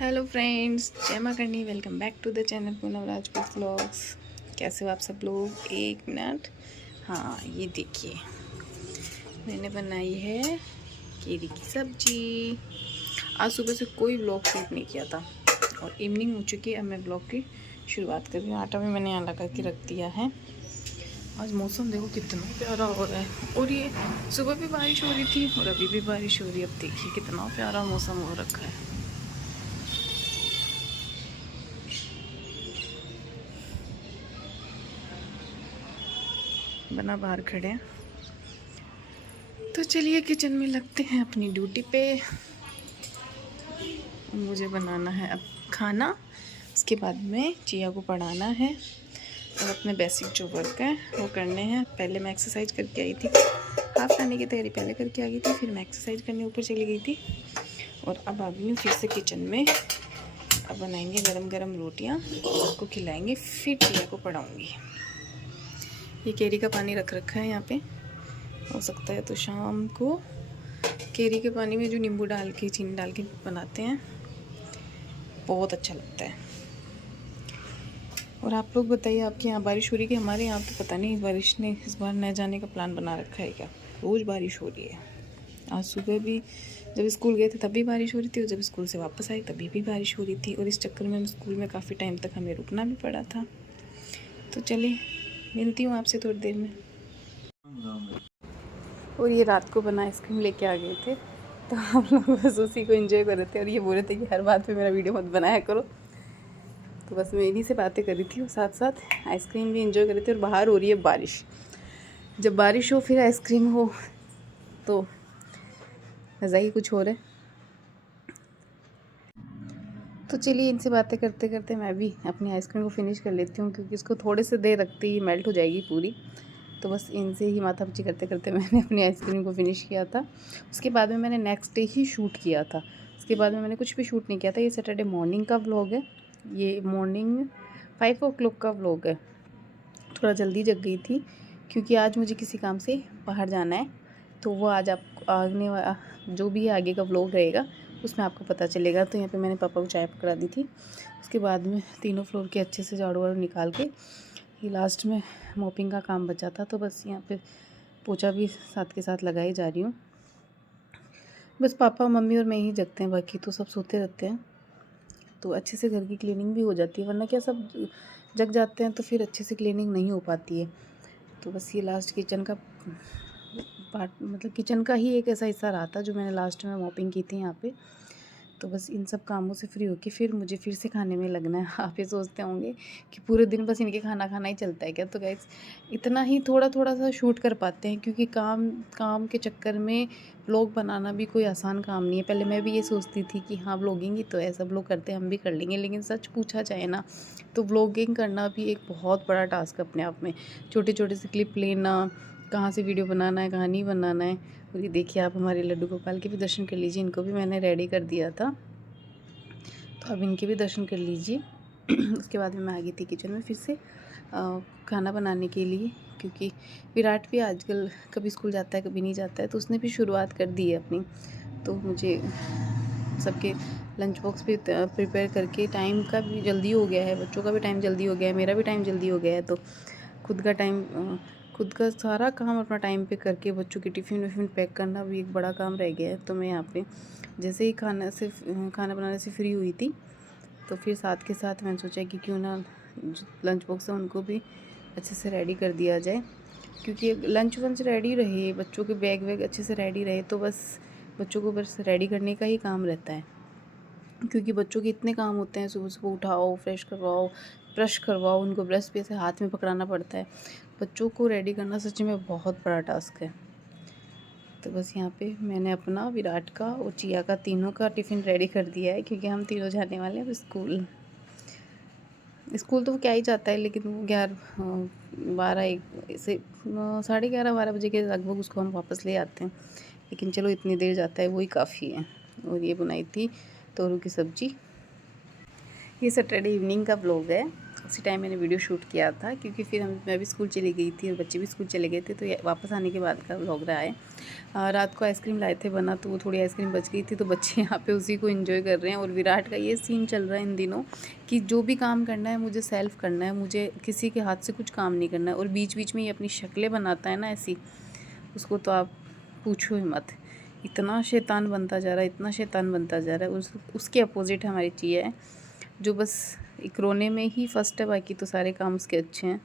Hello friends, जय माँ Karni. Welcome back to the channel Poonam Rajput vlogs. कैसे हो आप सब लोग? एक मिनट। हाँ, ये देखिए मैंने बनाई है केरी की सब्जी। आज सुबह से कोई व्लॉग शूट नहीं किया था और इवनिंग हो चुकी है। अब मैं व्लॉग की शुरुआत कर रही हूँ। आटा भी मैंने यहाँ लगा के रख दिया है। आज मौसम देखो कितना प्यारा हो रहा है, और ये सुबह भी बारिश हो रही थी और अभी भी बारिश हो रही है। अब देखिए कितना प्यारा मौसम हो रखा है। बना बाहर खड़े हैं, तो चलिए किचन में लगते हैं अपनी ड्यूटी पे। मुझे बनाना है अब खाना, उसके बाद में चिया को पढ़ाना है और अपने बेसिक जो वर्क है वो करने हैं। पहले मैं एक्सरसाइज करके आई थी, हाफ खाने की तैयारी पहले करके आ गई थी, फिर मैं एक्सरसाइज करने ऊपर चली गई थी और अब आ गई हूँ फिर से किचन में। अब बनाएंगे गरम गरम रोटियाँ, सबको खिलाएंगे, फिर चिया को पढ़ाऊँगी। ये केरी का पानी रख रखा है यहाँ पे, हो सकता है तो शाम को केरी के पानी में जो नींबू डाल के चीनी डाल के बनाते हैं बहुत अच्छा लगता है। और आप लोग बताइए, आपके यहाँ बारिश हो रही है कि हमारे यहाँ तो पता नहीं बारिश ने इस बार न जाने का प्लान बना रखा है क्या। रोज़ बारिश हो रही है। आज सुबह भी जब स्कूल गए थे तब भी बारिश हो रही थी और जब स्कूल से वापस आई तभी भी बारिश हो रही थी, और इस चक्कर में हम स्कूल में काफ़ी टाइम तक हमें रुकना भी पड़ा था। तो चलिए मिलती हूँ आपसे थोड़ी देर में। और ये रात को बना आइसक्रीम लेके आ गए थे, तो हम लोग बस उसी को एंजॉय कर रहे थे और ये बोल रहे थे कि हर बात पे मेरा वीडियो मत बनाया करो। तो बस मैं इन्हीं से बातें कर रही थी और साथ साथ आइसक्रीम भी एंजॉय कर रहे थे। और बाहर हो रही है बारिश, जब बारिश हो फिर आइसक्रीम हो तो मज़ा ही कुछ हो रहा है। तो चलिए इनसे बातें करते करते मैं भी अपनी आइसक्रीम को फिनिश कर लेती हूँ, क्योंकि इसको थोड़े से देर रखते ही मेल्ट हो जाएगी पूरी। तो बस इनसे ही माथापच्ची करते करते मैंने अपनी आइसक्रीम को फिनिश किया था। उसके बाद में मैंने नेक्स्ट डे ही शूट किया था। उसके बाद में मैंने कुछ भी शूट नहीं किया था। ये सैटरडे मॉर्निंग का व्लॉग है, ये मॉर्निंग 5 o'clock का व्लॉग है। थोड़ा जल्दी जग गई थी क्योंकि आज मुझे किसी काम से बाहर जाना है, तो वो आज आप आने वाला जो भी आगे का व्लॉग रहेगा उसमें आपको पता चलेगा। तो यहाँ पे मैंने पापा को चाय पकड़ा दी थी। उसके बाद में तीनों फ्लोर के अच्छे से झाड़ू वाड़ू निकाल के ये लास्ट में मॉपिंग का काम बचा था, तो बस यहाँ पे पोछा भी साथ के साथ लगाई जा रही हूँ। बस पापा मम्मी और मैं ही जगते हैं, बाकी तो सब सोते रहते हैं, तो अच्छे से घर की क्लीनिंग भी हो जाती है। वरना क्या सब जग जाते हैं तो फिर अच्छे से क्लीनिंग नहीं हो पाती है। तो बस ये लास्ट किचन का पार्ट, मतलब किचन का ही एक ऐसा हिस्सा रहा था जो मैंने लास्ट में मॉपिंग की थी यहाँ पे। तो बस इन सब कामों से फ्री होके फिर मुझे फिर से खाने में लगना है। आप ये सोचते होंगे कि पूरे दिन बस इनके खाना खाना ही चलता है क्या? तो गाइस इतना ही थोड़ा थोड़ा सा शूट कर पाते हैं, क्योंकि काम काम के चक्कर में व्लॉग बनाना भी कोई आसान काम नहीं है। पहले मैं भी ये सोचती थी कि हाँ व्लॉगिंग ही तो है, सब लोग करते हैं हम भी कर लेंगे, लेकिन सच पूछा जाए ना तो व्लॉगिंग करना भी एक बहुत बड़ा टास्क है अपने आप में। छोटे छोटे से क्लिप लेना, कहाँ से वीडियो बनाना है कहाँ नहीं बनाना है। और ये देखिए आप हमारे लड्डू गोपाल के भी दर्शन कर लीजिए, इनको भी मैंने रेडी कर दिया था, तो अब इनके भी दर्शन कर लीजिए। उसके बाद में मैं आ गई थी किचन में फिर से खाना बनाने के लिए, क्योंकि विराट भी आजकल कभी स्कूल जाता है कभी नहीं जाता है, तो उसने भी शुरुआत कर दी है अपनी। तो मुझे सबके लंच बॉक्स भी प्रिपेयर करके, टाइम का भी जल्दी हो गया है, बच्चों का भी टाइम जल्दी हो गया है, मेरा भी टाइम जल्दी हो गया है, तो खुद का टाइम खुद का सारा काम अपना टाइम पे करके बच्चों की टिफ़िन विफ़िन पैक करना भी एक बड़ा काम रह गया है। तो मैं यहाँ पे जैसे ही खाना बनाने से फ्री हुई थी, तो फिर साथ के साथ मैंने सोचा कि क्यों ना लंच बॉक्स है उनको भी अच्छे से रेडी कर दिया जाए, क्योंकि लंच वंच रेडी रहे, बच्चों के बैग वैग अच्छे से रेडी रहे, तो बस बच्चों को बस रेडी करने का ही काम रहता है। क्योंकि बच्चों के इतने काम होते हैं, सुबह सुबह उठाओ, फ्रेश करवाओ, ब्रश करवाओ, उनको ब्रश भी ऐसे हाथ में पकड़ाना पड़ता है। बच्चों को रेडी करना सच में बहुत बड़ा टास्क है। तो बस यहाँ पे मैंने अपना, विराट का और चिया का, तीनों का टिफ़िन रेडी कर दिया है, क्योंकि हम तीनों जाने वाले हैं स्कूल। स्कूल तो वो क्या ही जाता है, लेकिन वो 12 से 11:30 12 बजे के लगभग उसको हम वापस ले आते हैं, लेकिन चलो इतनी देर जाता है वही काफ़ी है। और ये बनाई थी तोरू की सब्ज़ी। ये सैटरडे इवनिंग का व्लॉग है। उसी टाइम मैंने वीडियो शूट किया था, क्योंकि फिर मैं भी स्कूल चली गई थी और बच्चे भी स्कूल चले गए थे, तो वापस आने के बाद का व्लॉग रहा है। रात को आइसक्रीम लाए थे बना, तो वो थोड़ी आइसक्रीम बच गई थी, तो बच्चे यहाँ पे उसी को एंजॉय कर रहे हैं। और विराट का ये सीन चल रहा है इन दिनों कि जो भी काम करना है मुझे सेल्फ करना है, मुझे किसी के हाथ से कुछ काम नहीं करना है। और बीच बीच में ये अपनी शक्लें बनाता है ना ऐसी, उसको तो आप पूछो ही मत, इतना शैतान बनता जा रहा है, इतना शैतान बनता जा रहा है। उसके अपोजिट हमारी चिया है, जो बस एक रोने में ही फर्स्ट है, बाकी तो सारे काम उसके अच्छे हैं।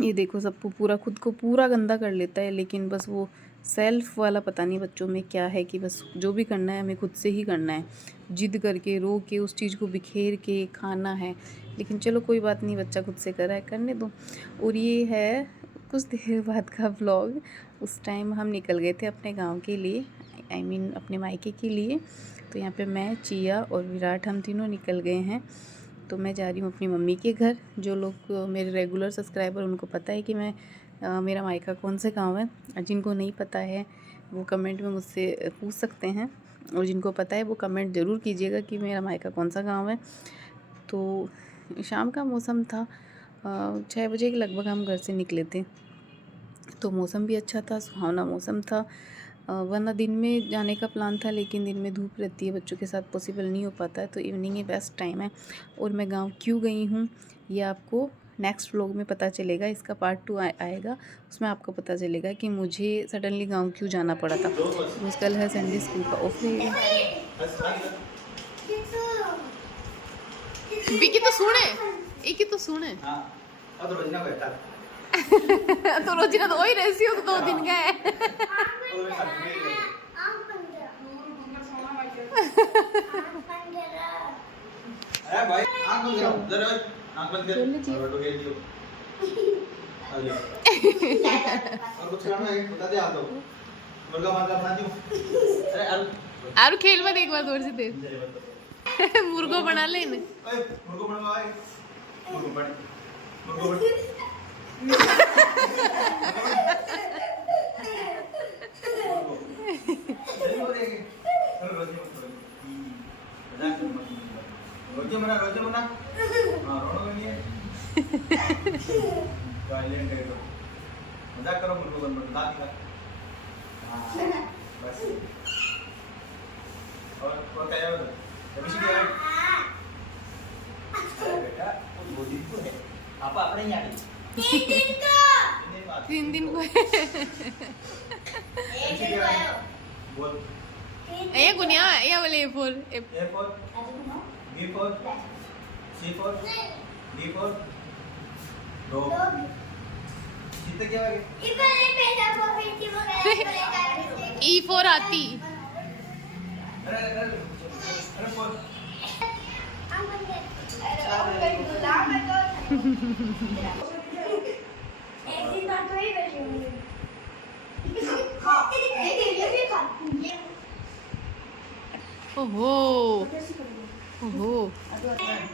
ये देखो, सबको पूरा, खुद को पूरा गंदा कर लेता है, लेकिन बस वो सेल्फ वाला पता नहीं बच्चों में क्या है कि बस जो भी करना है हमें खुद से ही करना है, जिद करके रो के उस चीज़ को बिखेर के खाना है। लेकिन चलो कोई बात नहीं, बच्चा खुद से कर रहा है, करने दो। और ये है कुछ देर बाद का व्लॉग। उस टाइम हम निकल गए थे अपने गांव के लिए, I mean अपने मायके के लिए। तो यहाँ पे मैं, चिया और विराट हम तीनों निकल गए हैं। तो मैं जा रही हूँ अपनी मम्मी के घर। जो लोग मेरे रेगुलर सब्सक्राइबर, उनको पता है कि मैं मेरा मायका कौन से गांव है। जिनको नहीं पता है वो कमेंट में मुझसे पूछ सकते हैं, और जिनको पता है वो कमेंट ज़रूर कीजिएगा कि मेरा मायका कौन सा गांव है। तो शाम का मौसम था, 6 बजे के लगभग हम घर से निकले थे, तो मौसम भी अच्छा था, सुहावना मौसम था। वरना दिन में जाने का प्लान था, लेकिन दिन में धूप रहती है, बच्चों के साथ पॉसिबल नहीं हो पाता है, तो इवनिंग ही बेस्ट टाइम है। और मैं गांव क्यों गई हूँ ये आपको नेक्स्ट व्लॉग में पता चलेगा, इसका पार्ट 2 आएगा, उसमें आपको पता चलेगा कि मुझे सडनली गांव क्यों जाना पड़ा था। बस कल है संडे, स्कूल का ऑफ रहेगा। विकी तो सुने, एक ही तो सुने। तो रोजिना तो वही रहती हो, तो 2 दिन का है। भाई आंख बंद करो, जरा आंख बंद कर और तो खेल लियो। और कुछ करना है बता दे, आ दो मुर्गा मार बना दियो। अरे आरु खेल में एक बार जोर से दे। मुर्गो बना ले ने। ओए मुर्गो बनवाए, मुर्गो बन, मुर्गो बन। रोजे मना हाँ रोनो में नहीं है। वायलेंट है तो मजाक करो, मुर्गो बन बता दिया। हाँ बस। और क्या है उधर? अभी क्या है? बेटा वो गोदी को है, पापा अपने ही आ गए। 3 दिन को बोल ये गुनिया, ये वाले for B for C for D for dog। कितने क्या है? E for हाथी। अरे for ओहो ओहो।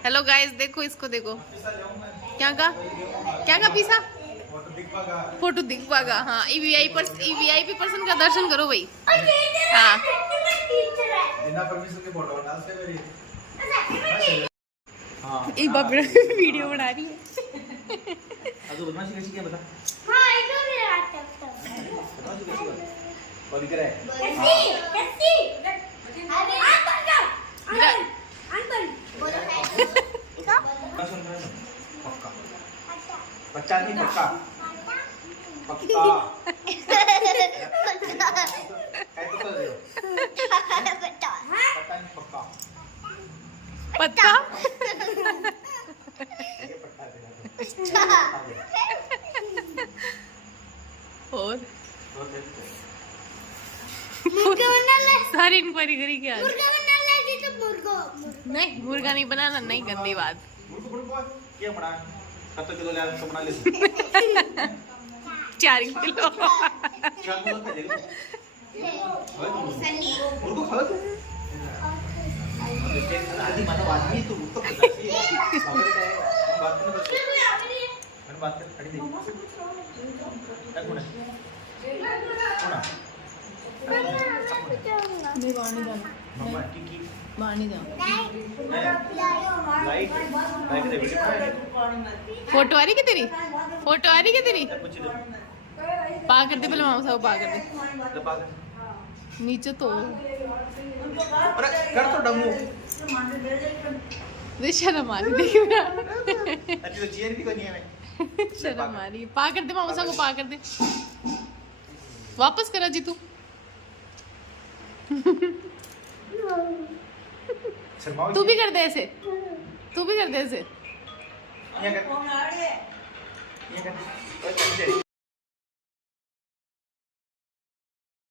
हेलो गाइस, देखो इसको, देखो क्या का पीसा, फोटो दिख पागा। हाँ, वीआईपी पर्सन का दर्शन करो भाई। हाँ बिना परमिशन के फोटो डाल से मेरी। हाँ एक बार वीडियो बना रही है। अब तो बदमाशी कैसी क्या बता। हाँ इधर मेरा हाथ तक बदमाशी कैसी बात कौन दिख रहा है? कैसी अरे अंकल बोलो है सुन पक्का बच्चा नहीं पक्का पक्का काय तो कर रहे हो पक्का नहीं पक्का पत्ता ये पक्का देना और मुर्गा बना ले, सारी इंक्वायरी करी क्या? मुर्गा बना लेगी तो मुर्गा नहीं, मुर्गा नहीं बनाना, नहीं, गंदी बात। मुर्गा क्या बना कब तक किलो ले तो बना ले 4 किलो। क्या बोल खा लेगा मुर्गा खा तू आदि मानव आदमी तू तो खा चाहिए बात करना बस मैंने बात कर खड़ी नहीं क्या कौन है नहीं, नहीं जाना। मम्मा की बाहर नहीं जाऊँ। लाइट लाइट दे वीडियो फोटो आ रही क्या तेरी? फोटो आ रही क्या तेरी? कुछ दो पा कर दे पहले, मामा साहब पा कर दे। दबा कर नीचे तो अरे कर तो डमू शर्म आ रही, देख मेरा अजी तो चीयर भी कोनी है मैं शर्म आ रही है। पा कर दे मामा साहब को, पा कर दे। वापस करा जी तू। शर्माओ तू भी कर दे ऐसे, तू भी कर दे ऐसे। ये कर